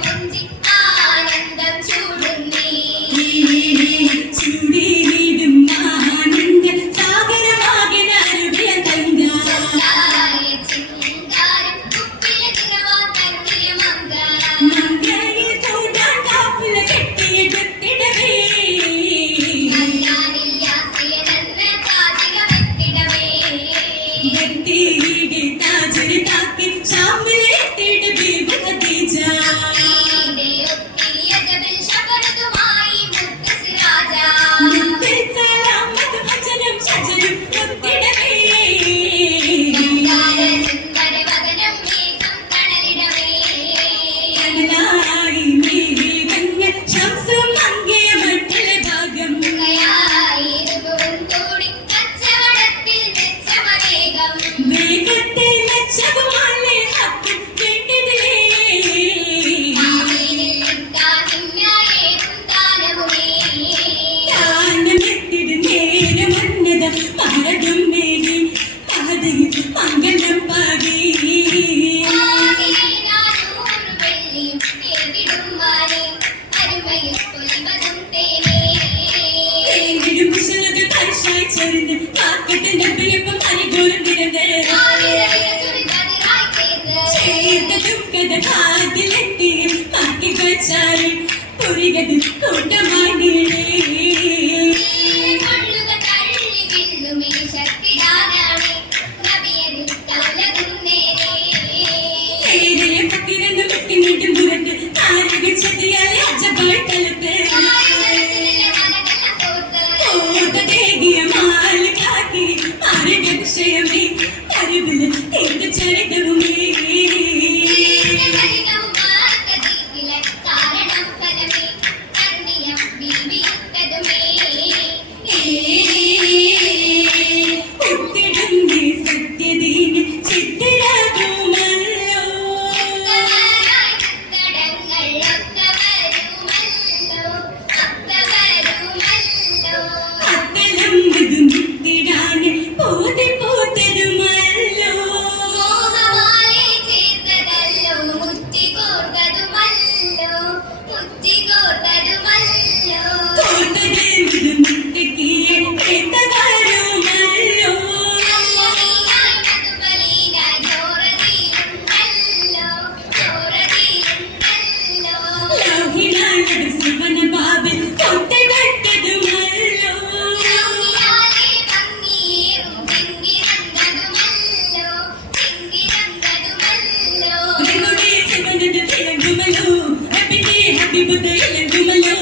Mừng ചാരി പുരികത് കൂട്ടമായി అడిగితే నిధులలో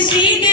see you